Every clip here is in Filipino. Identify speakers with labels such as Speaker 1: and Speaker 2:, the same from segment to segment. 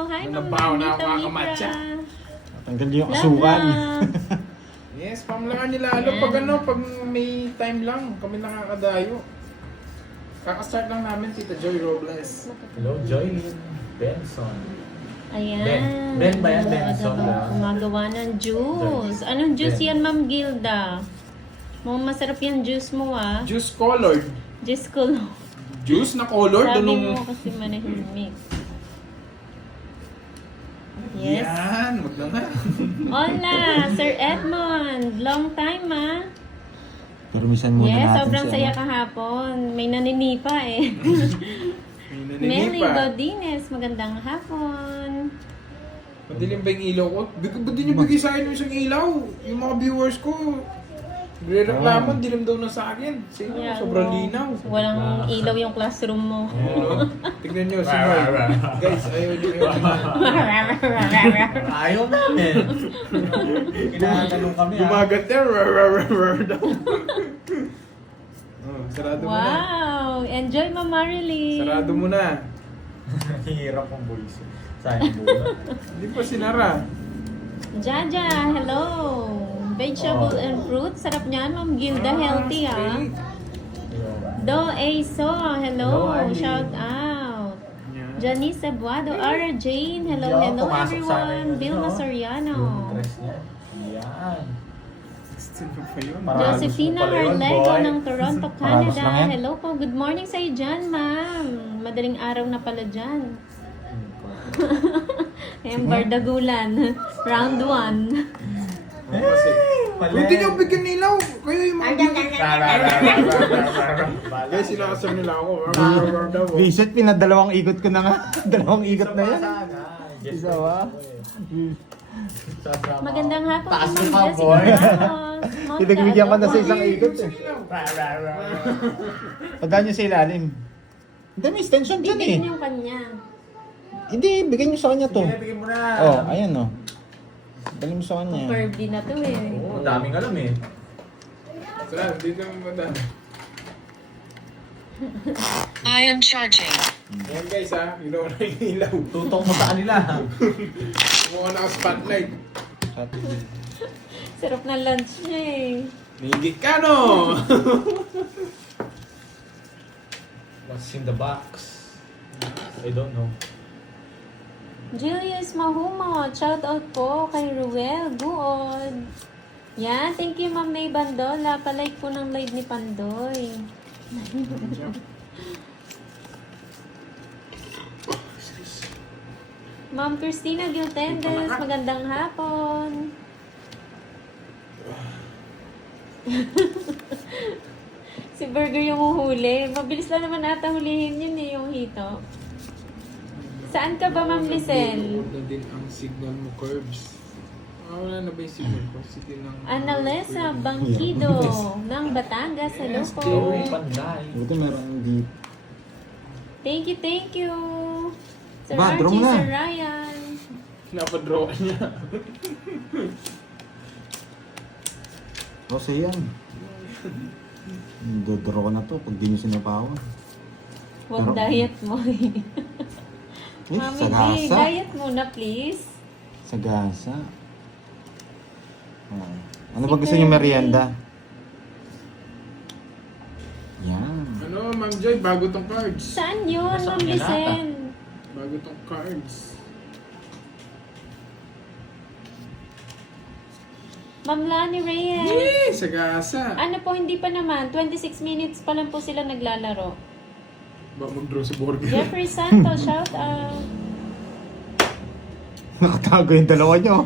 Speaker 1: Hi, Ma'am
Speaker 2: Nabaw na ako
Speaker 1: Magneto
Speaker 2: kakamatcha.
Speaker 1: Libra.
Speaker 3: Tanggal yung asukan.
Speaker 2: Yes, pamlaan nila. Alam, pag pag may time lang, kami nakakadayo. Kakastart lang namin, Tita Joy Robles.
Speaker 4: Hello, Joy Benson.
Speaker 1: Ayan.
Speaker 4: Ben ba yan? Benson lang.
Speaker 1: Gumagawa ng juice. Anong juice yan, Ma'am Gilda? Mukhang masarap yung juice mo, ah.
Speaker 2: Juice colored.
Speaker 1: Juice ko.
Speaker 2: Juice na colored?
Speaker 1: Sabi
Speaker 2: Anong...
Speaker 1: mo kasi manahimik. Yes.
Speaker 2: Yan, wag na nga.
Speaker 1: Hola, Sir Edmond. Long time, ah.
Speaker 3: Pero minsan muna
Speaker 1: Yes,
Speaker 3: natin
Speaker 1: sobrang
Speaker 3: si,
Speaker 1: saya
Speaker 3: ano.
Speaker 1: kahapon. May naninipa eh.
Speaker 2: May
Speaker 1: Melly
Speaker 2: naninipa.
Speaker 1: Godines, magandang hapon.
Speaker 2: Madilim ba yung ilaw ko? Ba't di niyo bigay sa akin yung isang ilaw? Yung mga viewers ko, nagre-reklamo, dilim daw na sa akin. Sige,
Speaker 1: Yeah,
Speaker 2: sobrang
Speaker 1: no.
Speaker 2: linaw.
Speaker 1: Walang ilaw yung classroom mo.
Speaker 2: Ano? Tignan nyo, si Mark. Guys, ayaw niyo yung
Speaker 4: Ayaw namin. Kinatanong kami ha.
Speaker 2: Gumagat na, daw. Oh, sarado mo na.
Speaker 1: Wow! Enjoy, Ma'am Marilyn.
Speaker 2: Sarado mo na.
Speaker 4: Hirap ang voice. Sayang muna.
Speaker 2: Hindi pa sinara.
Speaker 1: Jaja, hello! Vegetable and fruit. Sarap niyan, Ma'am Gilda. Healthy, ah. Do Aso, hello.
Speaker 4: Hello, Ali.
Speaker 1: Shout out.
Speaker 2: Yan.
Speaker 1: Janice Abuado, Ara Jane, hello,
Speaker 4: Yo,
Speaker 1: hello
Speaker 4: pumasok sa amin
Speaker 1: everyone.
Speaker 4: yun,
Speaker 1: Vilma
Speaker 4: no?
Speaker 1: Soriano.
Speaker 4: Yung dress niya. Yan.
Speaker 2: 16 pa yun.
Speaker 4: Para-
Speaker 1: Josephina
Speaker 4: gusto pala yun,
Speaker 1: Harlego
Speaker 4: boy.
Speaker 1: ng Toronto,
Speaker 3: Parados lang
Speaker 1: Canada.
Speaker 3: yan.
Speaker 1: Hello po, good morning sa iyo dyan, ma'am. Madaling araw na pala dyan. Ayan, Bardagulan. Round 1.
Speaker 2: Kasi, buti niyo bigyan nilaw. Kayo yung mga... Guys, sinakasal nila ako.
Speaker 3: Visit, pinadalawang ikot ko na nga. Dalawang ikot na yan. Isa ba?
Speaker 1: Magandang hapon,
Speaker 4: Taas
Speaker 1: Ma'am
Speaker 4: mo pa,
Speaker 1: Jessica
Speaker 4: boy.
Speaker 1: Ramos. Mount
Speaker 3: Pinagbigyan ka na sa
Speaker 1: Caldo.
Speaker 3: isang ikot eh. Pagdaan nyo sa ilalim. Hindi, may extension dyan eh.
Speaker 1: Bibigyan yung kanya.
Speaker 3: Hindi, bigyan nyo sa kanya to.
Speaker 4: Bigyan mo na.
Speaker 3: Oh, ayan oh. Dali mo sa kanya.
Speaker 1: Curvy na to eh.
Speaker 4: Oo, daming alam eh.
Speaker 2: Sir, dito mo madami.
Speaker 5: I am charging.
Speaker 2: Ayan guys ha, ginawa na yung ilaw.
Speaker 4: Tutong mo sa kanila.
Speaker 2: Kumuha na ako spotlight.
Speaker 1: Sarap na lunch niya eh.
Speaker 2: Nihigit ka no!
Speaker 4: What's in the box? I don't know.
Speaker 1: Julius Mahumot, shout out po kay Ruel Guod. Yan, thank you Ma'am May Bandola. Palike po ng live ni Pandoy. Ma'am Christina Giltendes, magandang hapon. Si Burger yung uhuli. Mabilis lang naman ata hulihin yun eh, yung hito. Saan ka ba, Ma'am Lisel?
Speaker 2: Wala din ang signal mo, Curbs. Wala na ba yung signal ko? Sige lang.
Speaker 1: Analesa Bangkido ng Batangas. Hello po.
Speaker 4: Joey Panday.
Speaker 3: Buti meron dito.
Speaker 1: Thank you. Sir
Speaker 3: Ba, draw
Speaker 1: Archie,
Speaker 3: mo na.
Speaker 1: Sir Ryan.
Speaker 2: Napadraw ka niya.
Speaker 3: Rose yan. Dodraw ko na to pag di nyo sinapawan.
Speaker 1: Huwag
Speaker 3: Pero-
Speaker 1: diet mo eh.
Speaker 3: Eh,
Speaker 1: Mami D,
Speaker 3: sagasa.
Speaker 1: diet muna please.
Speaker 3: Sagasa. Ah. Ano ba gusto nyo merienda? Yan.
Speaker 2: Ano, Ma'am Joy, bago tong cards.
Speaker 1: Saan yun,
Speaker 4: Nasa
Speaker 1: Ma'am
Speaker 4: kanya
Speaker 1: Lisen?
Speaker 2: Bago tong cards.
Speaker 1: Ma'am Lani Reyes.
Speaker 2: Yee! Sagasa!
Speaker 1: Ano po, hindi pa naman. 26 minutes pa lang po sila naglalaro.
Speaker 2: Ba mag-draw si Borger?
Speaker 1: Jeffrey Santos, shout out.
Speaker 3: Nakatago yung dalawa nyo.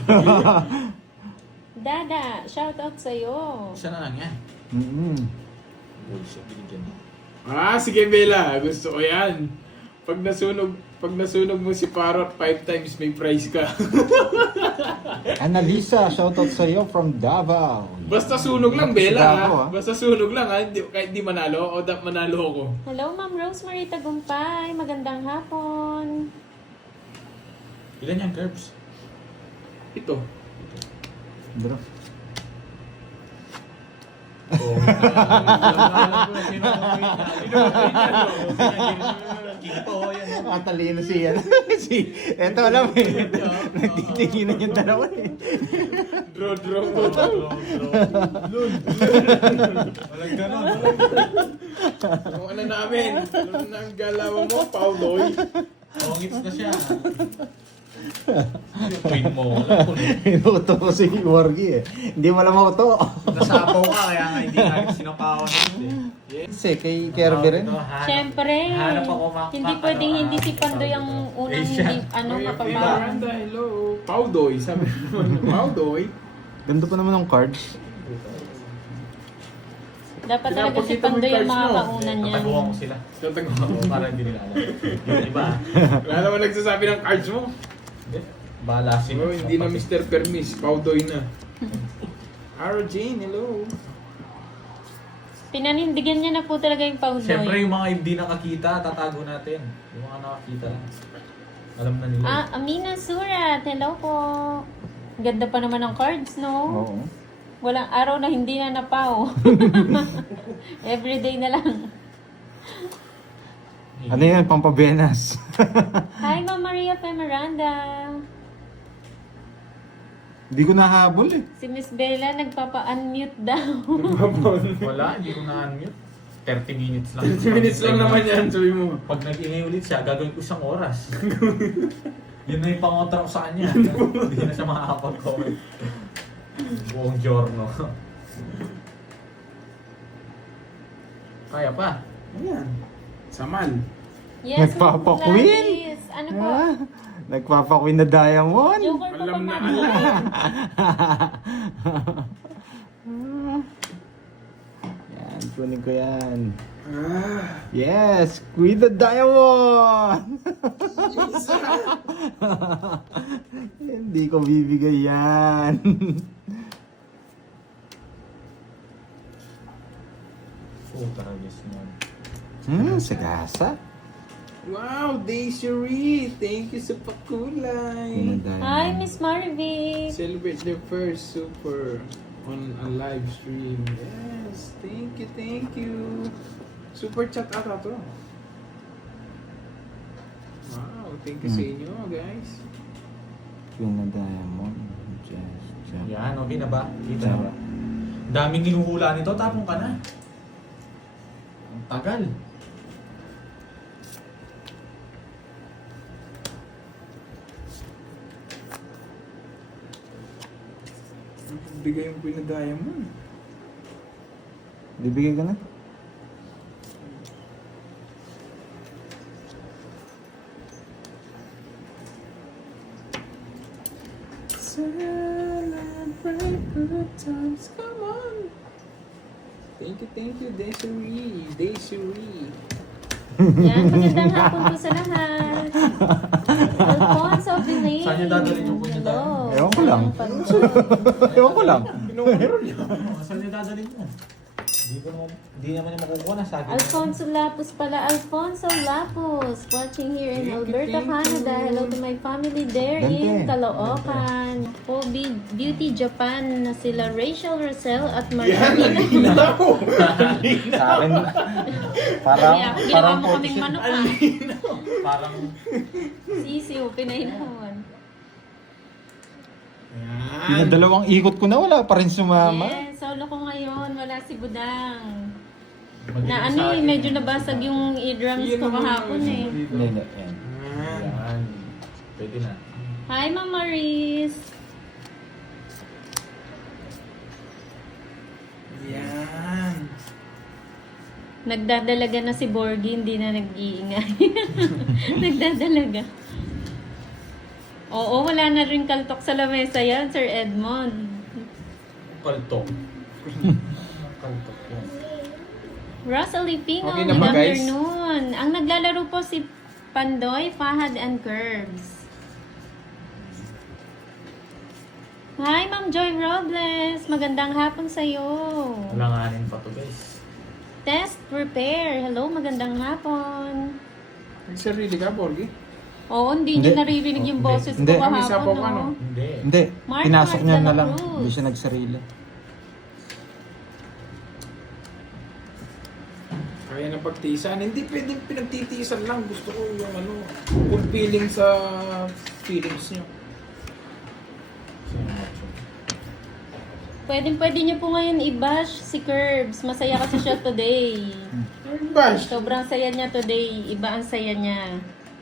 Speaker 1: Dada, shout out sa'yo.
Speaker 4: Isa na lang yan.
Speaker 3: Mm-hmm.
Speaker 4: Bullshit, binigyan mo.
Speaker 2: Ah, sige Bella. Gusto ko yan. Pag nasunog mo si Parrot 5 times, may prize ka.
Speaker 3: Annalisa, shoutout sa iyo from Davao.
Speaker 2: Basta sunog lang,
Speaker 3: Sa
Speaker 2: Bella.
Speaker 3: Davao,
Speaker 2: Ha? Basta sunog lang, ha? Kahit di manalo, o manalo ako.
Speaker 1: Hello, Ma'am Rosemary Tagumpay. Magandang hapon.
Speaker 4: Ilan yan, Curbs?
Speaker 2: Ito.
Speaker 3: Bro.
Speaker 4: Oo. Alam ko na sino ang uwi niya. Sino ang uwi niya? King Po, yan.
Speaker 3: Matalino siya. Eto alam eh. Nagtitinginan yung dalawa eh.
Speaker 2: Draw.
Speaker 4: Walang ganon.
Speaker 2: Yung ano namin, yung ang galawan mo, Pauloy.
Speaker 4: Pongits na siya. Yung twin mo, alam ko na.
Speaker 3: Inuto ko si Wargi eh. Hindi mo alam auto.
Speaker 4: Nasapaw ka, kaya nga hindi nga sinapawan eh.
Speaker 3: Kasi kay Kirby rin.
Speaker 1: Siyempre,
Speaker 4: Hanap ako
Speaker 1: hindi pwedeng hindi si Pandoy ang unang
Speaker 4: Asian.
Speaker 1: mapapawag.
Speaker 2: Miranda, hello. Paudoy, sabi naman. Paudoy.
Speaker 3: Ganda pa naman ng cards.
Speaker 1: Dapat talaga si
Speaker 2: Pinapakita mo
Speaker 1: Pandoy
Speaker 2: yung
Speaker 1: ang
Speaker 2: cards mo.
Speaker 1: makakaunan niyan.
Speaker 4: Tataguan ko sila. Oo, para hindi nila alam. Yung iba,
Speaker 2: Wala naman nagsasabi ng cards mo.
Speaker 4: hindi. Bahala sila.
Speaker 2: Oh, hindi na Mr. Permis, Paudoy na. Ara Jane, hello.
Speaker 1: Pinanindigan niya na po talaga yung Pandoy.
Speaker 4: Siyempre yung mga hindi nakakita, tatago natin. Yung mga nakakita lang. Alam na nila.
Speaker 1: Amina Surat, hello po. Ganda pa naman ng cards, no?
Speaker 3: Oo.
Speaker 1: Walang araw na hindi na napaw. Everyday na lang.
Speaker 3: Ano yan? Pampabenas.
Speaker 1: Hi, Ma'am Maria Miranda.
Speaker 3: Hindi ko nahabol eh.
Speaker 1: Si Miss Bella nagpapa-unmute daw.
Speaker 4: Wala, hindi ko na-unmute. 30 minutes lang.
Speaker 2: 30 minutes lang naman yan, sabi mo.
Speaker 4: Pag nag-ingay ulit siya, gagawin ko isang oras. Yun na yung pangontra ko sa kanya. Hindi na siya makakapag-comment. Buong giorno. Kaya pa.
Speaker 2: Ayan. Samal.
Speaker 1: Yes,
Speaker 3: Nagpapa-queen?
Speaker 1: Gladys. Ano po?
Speaker 3: Ah, nagpapakwin na diamond.
Speaker 1: Joker pa
Speaker 2: Alam
Speaker 1: pa,
Speaker 2: na
Speaker 1: ma'am.
Speaker 3: Yan, kunin ko yan.
Speaker 2: Ah,
Speaker 3: Yes! Queen the diamond! Hindi ko bibigay yan.
Speaker 4: Puta na, yes man.
Speaker 3: Sagasa.
Speaker 2: wow, Desiree. Thank you sa
Speaker 3: Queen
Speaker 2: pakulay.
Speaker 3: the diamond.
Speaker 1: Hi, Miss Marvic.
Speaker 2: Celebrate their first super on a live stream. Yes, thank you. Super chat ata to. Wow, thank you sa inyo guys.
Speaker 3: Queen the diamond. Just.
Speaker 4: Yan, okay na ba? Kita na ba? Daming hinuhula nito, tapong ka na. Ang tagal.
Speaker 2: Bigay yung pinagaya mo.
Speaker 3: Bibigay ka na?
Speaker 2: Celebrate good times, come on. Thank you, Desiree.
Speaker 1: Yan, magandang hapon po sa lahat. Alfonso Vilay.
Speaker 4: Saan niyo dadalhin yung kunya
Speaker 1: Hello.
Speaker 3: Ewan ko lang.
Speaker 1: Panuso.
Speaker 3: Ewan ko lang.
Speaker 2: Pinukunero niya.
Speaker 4: Saan niyo dadalhin mo? Hindi naman niya makukuha na sa akin.
Speaker 1: Alfonso Lapus pala. Alfonso Lapus. Watching here in Alberta, Canada. Hello to my family there in
Speaker 3: Dante.
Speaker 1: Caloocan. Kobe Beauty Japan na sila Rachel Rosel at
Speaker 2: Yan,
Speaker 1: Marina.
Speaker 2: nalinaw.
Speaker 3: Sa akin, parang,
Speaker 1: Kaya ginawa
Speaker 3: parang
Speaker 1: mo kaming manok ha.
Speaker 4: Parang,
Speaker 1: Sisiw, pinainawan.
Speaker 2: Yan.
Speaker 3: pinadalawang ikot ko na wala pa rin sumama.
Speaker 1: Yes, solo ko ngayon. Wala si Budang.
Speaker 4: mag-inom
Speaker 1: Na
Speaker 4: sa
Speaker 1: ano
Speaker 4: akin.
Speaker 1: medyo nabasag yung eardrums
Speaker 2: Yan
Speaker 1: ko
Speaker 2: naman
Speaker 1: kahapon
Speaker 2: yun.
Speaker 1: eh.
Speaker 3: Hindi, hindi. Yan.
Speaker 2: Yan.
Speaker 4: Yan. Pwede na.
Speaker 1: Hi, Ma'am Maris.
Speaker 2: Yan.
Speaker 1: Nagdadalaga na si Borgie, hindi na nag-iingay. Nagdadalaga. Oo, wala na rin kaltok sa lamesa yan, Sir Edmond.
Speaker 4: Kaltok. Kaltok yan.
Speaker 1: Rosalie Pino,
Speaker 2: Okay na
Speaker 1: good
Speaker 2: ba, guys?
Speaker 1: afternoon. Ang naglalaro po si Pandoy, Fahad, and Curbs. Hi, Ma'am Joy Robles. Magandang hapon sa'yo.
Speaker 4: Langanin pa to guys.
Speaker 1: Test Repair. Hello, magandang hapon.
Speaker 2: Nagsarili ka, Borgie?
Speaker 1: Oo, hindi
Speaker 3: Hindi.
Speaker 1: niyo naririnig yung
Speaker 3: Hindi.
Speaker 1: boses
Speaker 3: Hindi.
Speaker 1: ko
Speaker 2: May sapaw
Speaker 1: kahapon,
Speaker 2: ka,
Speaker 1: no?
Speaker 2: no?
Speaker 4: Hindi.
Speaker 3: Hindi,
Speaker 1: Mark
Speaker 3: pinasok niya
Speaker 1: Marcelo
Speaker 3: na lang.
Speaker 1: Cruz.
Speaker 3: Hindi siya nagsarili.
Speaker 2: Kaya na pagtiisan. Hindi pwedeng pinagtitiisan lang. Gusto ko yung fulfilling sa feelings nyo.
Speaker 1: Pwede niyo po ngayon i-bash si Curbs. Masaya kasi siya today.
Speaker 2: Bash!
Speaker 1: Sobrang saya niya today. Iba ang saya niya.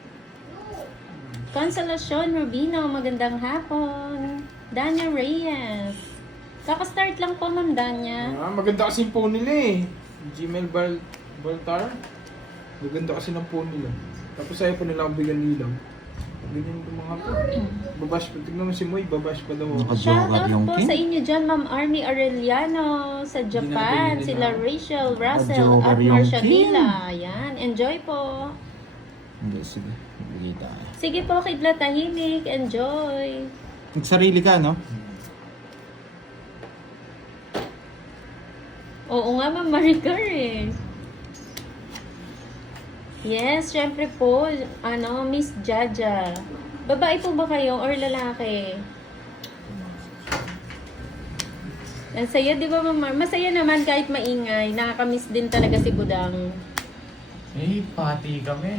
Speaker 1: Consolacion Rubino, magandang hapon. Danya Reyes. Kaka-start lang po, Ma'am Danya.
Speaker 2: Maganda kasi yung phone nila eh. Gmail Baltar. Maganda kasi ng phone nila. Tapos ayaw pa nila akong bigyan nilaw. Ganyan yung mga po. Babash pa. Tignan mo si Moy, babash pa daw.
Speaker 1: Shoutout po sa inyo dyan, Ma'am Army Arellano sa Japan.
Speaker 2: Hindi na
Speaker 1: Sila
Speaker 2: pinili na.
Speaker 1: Rachel, Russell,
Speaker 3: Joker
Speaker 1: at
Speaker 3: yung
Speaker 1: Marcia
Speaker 3: king.
Speaker 1: Villa. Yan, enjoy po.
Speaker 3: Hindi, sige. Bigay tayo.
Speaker 1: Sige po, Kidla Tahimik. Enjoy.
Speaker 3: Nagsarili ka, no?
Speaker 1: Oo nga, Ma'am Maricar eh. Yes, syempre po, Miss Jaja. Babae po ba kayo or lalaki? Ang saya, di ba, Ma'am Mar? Masaya naman kahit maingay. Nakakamiss din talaga si Budang.
Speaker 4: Eh, pati kami.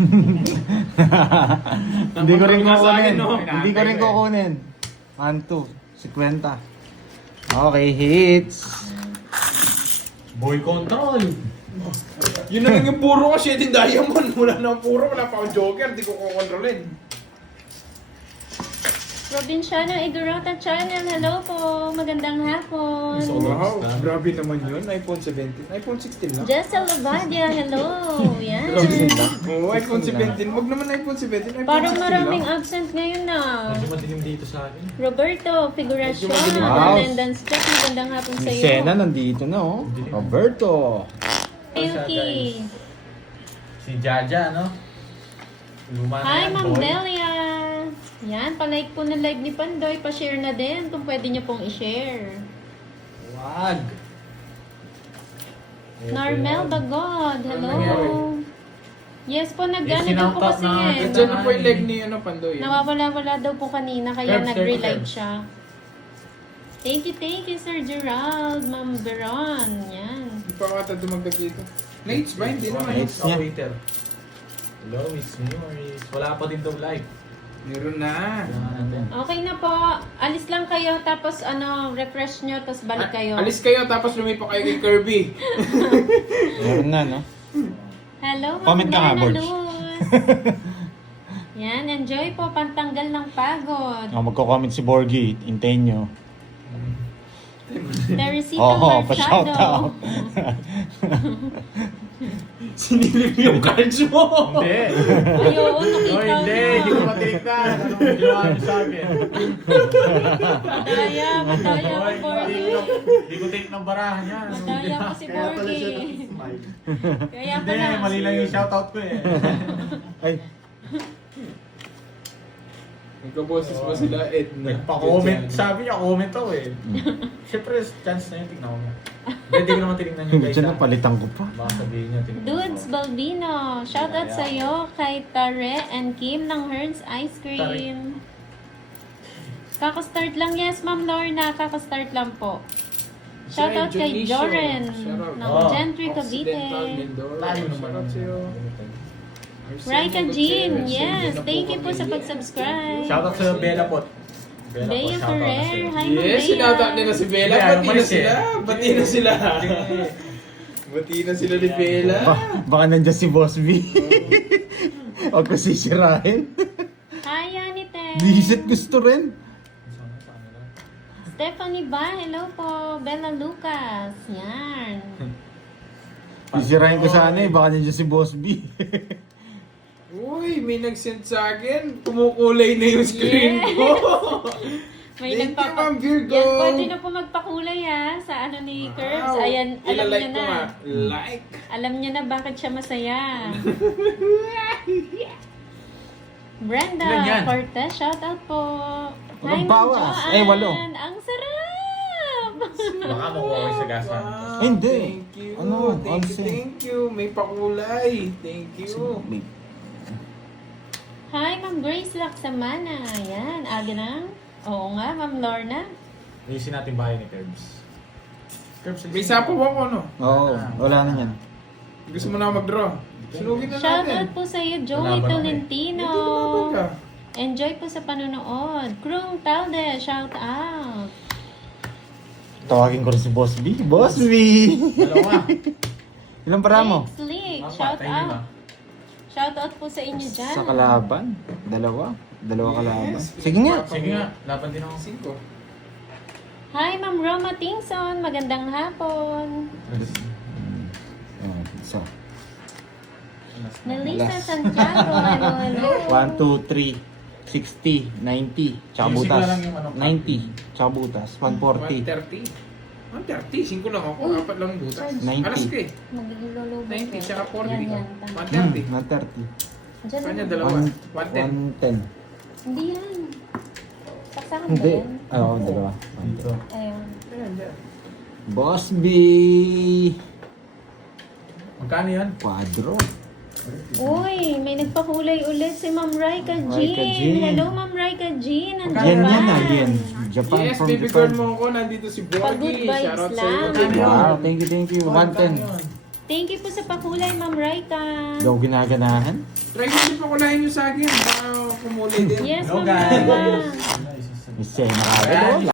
Speaker 3: Hindi ko rin
Speaker 2: Napunta sa akin,
Speaker 3: kukunin.
Speaker 2: no?
Speaker 3: Hindi ko rin kukunin. 1, 2, 50. Okay, hits.
Speaker 4: Boy control.
Speaker 2: Yun na lang yung puro ko, Shady Diamond. Wala na ang puro, wala pa akong Joker. Di ko kukontrolin.
Speaker 1: Provinciano Igorota Channel, hello po. Magandang hapon.
Speaker 2: Wow, grabe naman yun. iPhone 17. iPhone 16 lang.
Speaker 1: Jessa Lavadia, hello. Yan.
Speaker 2: Oo, iPhone 17. Wag naman iPhone 17. iPhone
Speaker 1: Parang
Speaker 2: 16
Speaker 1: maraming
Speaker 2: lang.
Speaker 1: absent ngayon na.
Speaker 4: Medyo madilim dito sa akin.
Speaker 1: Roberto Figuracion,
Speaker 3: Wow.
Speaker 1: attendance check. Magandang hapon sa
Speaker 3: Si
Speaker 1: iyo.
Speaker 3: Sena nandito na, oh. Roberto.
Speaker 1: Yuki.
Speaker 4: Si Jaja, no? Luma na
Speaker 1: Hi,
Speaker 4: yan,
Speaker 1: Ma'am
Speaker 4: boy.
Speaker 1: Delia. Yan, palike po ng live ni Pandoy. Pa-share na din kung pwede niyo pong i-share.
Speaker 4: Wag.
Speaker 1: Normel Bagod, hello. Yes po,
Speaker 4: Eh,
Speaker 1: nag-ano daw po
Speaker 4: sinoutout
Speaker 1: kasi
Speaker 4: na
Speaker 1: eh.
Speaker 4: natin.
Speaker 2: Diyan na po yung leg ni Pandoy.
Speaker 1: Nawawala-wala daw po kanina, kaya
Speaker 4: Curbs,
Speaker 1: nag-relive
Speaker 4: curbs.
Speaker 1: siya. Thank you, Sir Gerald, Ma'am Veron. Yan.
Speaker 2: Hindi pa ata dumagdag dito. Nates ba? Hindi naman.
Speaker 3: Nates. Yeah.
Speaker 4: Operator. Hello, it's me, Maurice. Wala pa din daw live.
Speaker 2: Meron na.
Speaker 4: Kailangan natin.
Speaker 1: Okay na po. Alis lang kayo, tapos refresh nyo, tapos balik kayo.
Speaker 2: Alis kayo, tapos lumipa kayo kay Kirby.
Speaker 3: Meron na, no?
Speaker 1: Hello, Ma'am
Speaker 3: Comment ka nga,
Speaker 1: Lena
Speaker 3: Borge.
Speaker 1: Luz. Yan, enjoy po, pantanggal ng pagod.
Speaker 3: Oh, magko-comment si Borgie. Hintayin nyo.
Speaker 1: Teresita
Speaker 3: Oo,
Speaker 1: Marchado.
Speaker 3: pa-shoutout.
Speaker 2: Sinilip yung cards mo.
Speaker 4: Hindi.
Speaker 1: Ay, oo,
Speaker 4: No,
Speaker 1: nakita
Speaker 4: hindi. Hindi ko matinignan. Anong ginawa niyo sa akin?
Speaker 1: Madaya ko,
Speaker 4: Hoy,
Speaker 1: Borgie.
Speaker 4: Hindi ko take ng barahan yan.
Speaker 1: Madaya ko si Borgie. Kaya
Speaker 4: Hindi,
Speaker 1: pala.
Speaker 4: mali lang yung shoutout ko eh.
Speaker 3: Ay,
Speaker 2: Nagka-boses pa sila, Edna.
Speaker 4: Pa-comment. Sabi niya, comment ako eh. Siyempre, chance na yun, tignan ko nga. Hindi ko naman tinignan yung guys.
Speaker 3: dyan na
Speaker 4: ah.
Speaker 3: palitan ko pa.
Speaker 4: Baka sabihin niya, tignan ko.
Speaker 1: Dudes Balbino, shoutout sa iyo kay Tare and Kim ng Hearns Ice Cream. Kaka-start lang, yes Ma'am Lorna, kaka-start lang po. Shoutout kay Joren ng
Speaker 4: Oh.
Speaker 1: Gentry Cavite.
Speaker 4: Layo naman.
Speaker 2: Shoutout sa'yo.
Speaker 1: Raika Jean, yes, thank you po sa pag-subscribe.
Speaker 4: Shoutout sa Bella Pot.
Speaker 1: Bea
Speaker 4: shoutout na
Speaker 1: Ferrer,
Speaker 4: sa'yo.
Speaker 1: hi Ma'am
Speaker 2: Yes, sinata nila si Bella.
Speaker 4: Yeah,
Speaker 2: Bati na
Speaker 4: umalis
Speaker 2: sila.
Speaker 4: eh.
Speaker 2: Bati na sila. Bati na sila ni Bella.
Speaker 3: Baka nandiyan si Boss B. Huwag ko sisirahin.
Speaker 1: Hi Yanite.
Speaker 3: Visit gusto rin.
Speaker 1: Stephanie Ba, hello po. Bella Lucas, yan.
Speaker 3: Sisirahin ko sana eh. Baka nandiyan si Boss B.
Speaker 2: Uy, may nag-send sa akin. Kumukulay na yung screen ko.
Speaker 1: May
Speaker 2: Thank you, Ma'am Virgo.
Speaker 1: Yan, pwede na po magpakulay ha, sa ano ni Curbs. Ayan, alam
Speaker 2: Ilalike
Speaker 1: niya
Speaker 2: ko nga.
Speaker 1: na.
Speaker 2: Like.
Speaker 1: Alam niya na bakit siya masaya. Brenda
Speaker 4: Ilan yan?
Speaker 1: Cortez, shoutout po.
Speaker 3: Walang
Speaker 1: Ma'am
Speaker 3: bawas.
Speaker 1: Joanne.
Speaker 3: 8.
Speaker 1: Ang sarap!
Speaker 4: Baka makuha ko sa gasan.
Speaker 2: Wow,
Speaker 3: Hindi.
Speaker 2: Thank you.
Speaker 3: Ano,
Speaker 2: Thank you,
Speaker 3: onsen.
Speaker 2: thank you. May pakulay. Thank you.
Speaker 1: Hi, Ma'am Grace Laksamana. Yan, aga na. Oo nga, Ma'am Lorna.
Speaker 4: Ayusin natin bahay ni Curbs. Curbs,
Speaker 2: May sapo ako, no?
Speaker 3: Oo, wala na yan.
Speaker 2: Gusto mo na mag-draw? Sunugin na natin.
Speaker 1: Shoutout po sa iyo, Joey
Speaker 4: Laban ako eh.
Speaker 1: Tolentino.
Speaker 2: Hindi laban ka.
Speaker 1: Enjoy po sa panonood. Krung Talde, shout out.
Speaker 3: Tawagin ko rin si Boss B. Boss B!
Speaker 4: Dalawa.
Speaker 3: Ilang para mo?
Speaker 1: Thanks, Lick.
Speaker 4: Apat,
Speaker 1: Shout
Speaker 4: tayo lima.
Speaker 1: out. Shout out po sa inyo dyan.
Speaker 3: Sa kalaban? Dalawa kalaban. Sige nga.
Speaker 4: Sige nga, laban din ako.
Speaker 2: 5.
Speaker 1: Hi, Ma'am Roma Tingson. Magandang hapon.
Speaker 3: Isa.
Speaker 1: Melissa
Speaker 3: Last.
Speaker 1: Santiago. Hello, hello.
Speaker 3: 1, 2, 3, 60, 90, tsaka
Speaker 4: Music
Speaker 3: butas.
Speaker 4: na lang yung ano,
Speaker 3: 90, tsaka butas. 140.
Speaker 2: 130. 130. 5 lang ako. 4 lang butas.
Speaker 3: 90.
Speaker 2: Alas ka eh.
Speaker 1: Maglulubog
Speaker 2: 90 tsaka 40.
Speaker 1: Yan, yan. Tama.
Speaker 2: 130.
Speaker 3: 130.
Speaker 1: Diyan
Speaker 2: Kanya
Speaker 1: na.
Speaker 2: dalawa. 110.
Speaker 3: 110.
Speaker 1: Hindi yan. Saksakan ba
Speaker 3: Hindi.
Speaker 1: yan?
Speaker 3: Oo, dalawa.
Speaker 4: Dito.
Speaker 1: Ayun.
Speaker 2: Ayan, dyan.
Speaker 3: Boss B!
Speaker 4: Magkano yan?
Speaker 3: Quadro.
Speaker 1: Uy, may nagpakulay ulit si Ma'am Raika
Speaker 3: Raika
Speaker 1: Jean.
Speaker 3: Jean.
Speaker 1: Hello, Ma'am Raika Jean. Ang
Speaker 3: Yen yan
Speaker 1: Japan.
Speaker 3: yen. Japan
Speaker 2: Yes,
Speaker 3: from
Speaker 2: baby
Speaker 3: Japan.
Speaker 2: girl mo ako. Nandito si
Speaker 1: Pagod
Speaker 2: Borgie.
Speaker 1: vibes
Speaker 2: Shoutout sa
Speaker 1: lang.
Speaker 2: iyo.
Speaker 4: Magkano yun?
Speaker 3: Wow, thank you.
Speaker 4: Magkano
Speaker 3: 110.
Speaker 4: yun?
Speaker 1: Thank you po sa pakulay, Ma'am Raika.
Speaker 3: Daw ginaganahan.
Speaker 2: Try mo siya pakulahin yung sa akin. Baka kumuli din.
Speaker 1: Yes,
Speaker 4: Hello,
Speaker 1: Ma'am
Speaker 4: guys.
Speaker 1: Rama.
Speaker 3: Miss Sena agad.